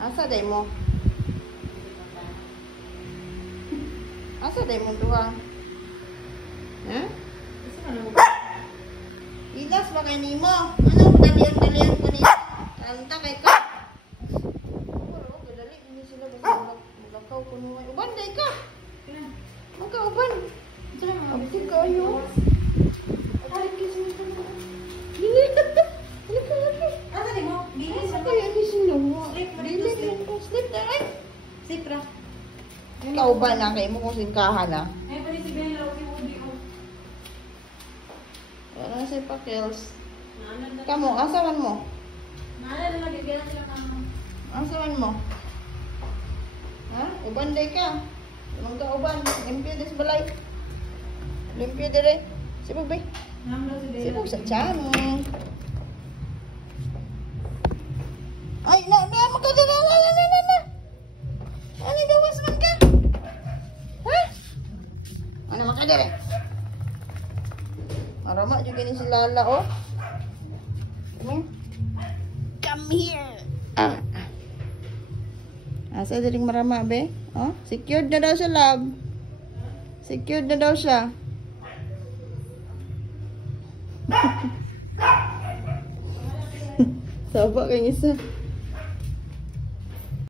Asa day mo? Asa day mo duha? Ha? Ilas ba kay nimo? Ano dalian ko nito? Anta kay ka. Puro gadali ni sila basta magakaw kuno ay uban day ka. Magkauban. Abti kayo. Ay kiss mo. Dili ka. Dili ka lagi. Asa di mo? Dili Asa kayo ni sila? Dili ka. Sleep na ay. Sleep ra. Kauban na kay mo kung singkahan na. Ay pa ni si Bella o si Woody o. Ano si Pakils? Nana Kamu, asaman mo? na nagigyan sila kamo. Asaman mo? Ha? Uban day ka. Anong ka uban? Limpyo dis balay. Limpyo dire. Sibog bay. Namlo si Bella. Sibog sa tiyan. Ay, na, makadala. Ano, gawas man ka? Ha? Ano makadala? Marama juga ni si Lala, oh. Come here. Asa diring marama, be? Oh, secured na daw siya, love. Secured na daw siya. Saba kayong isa.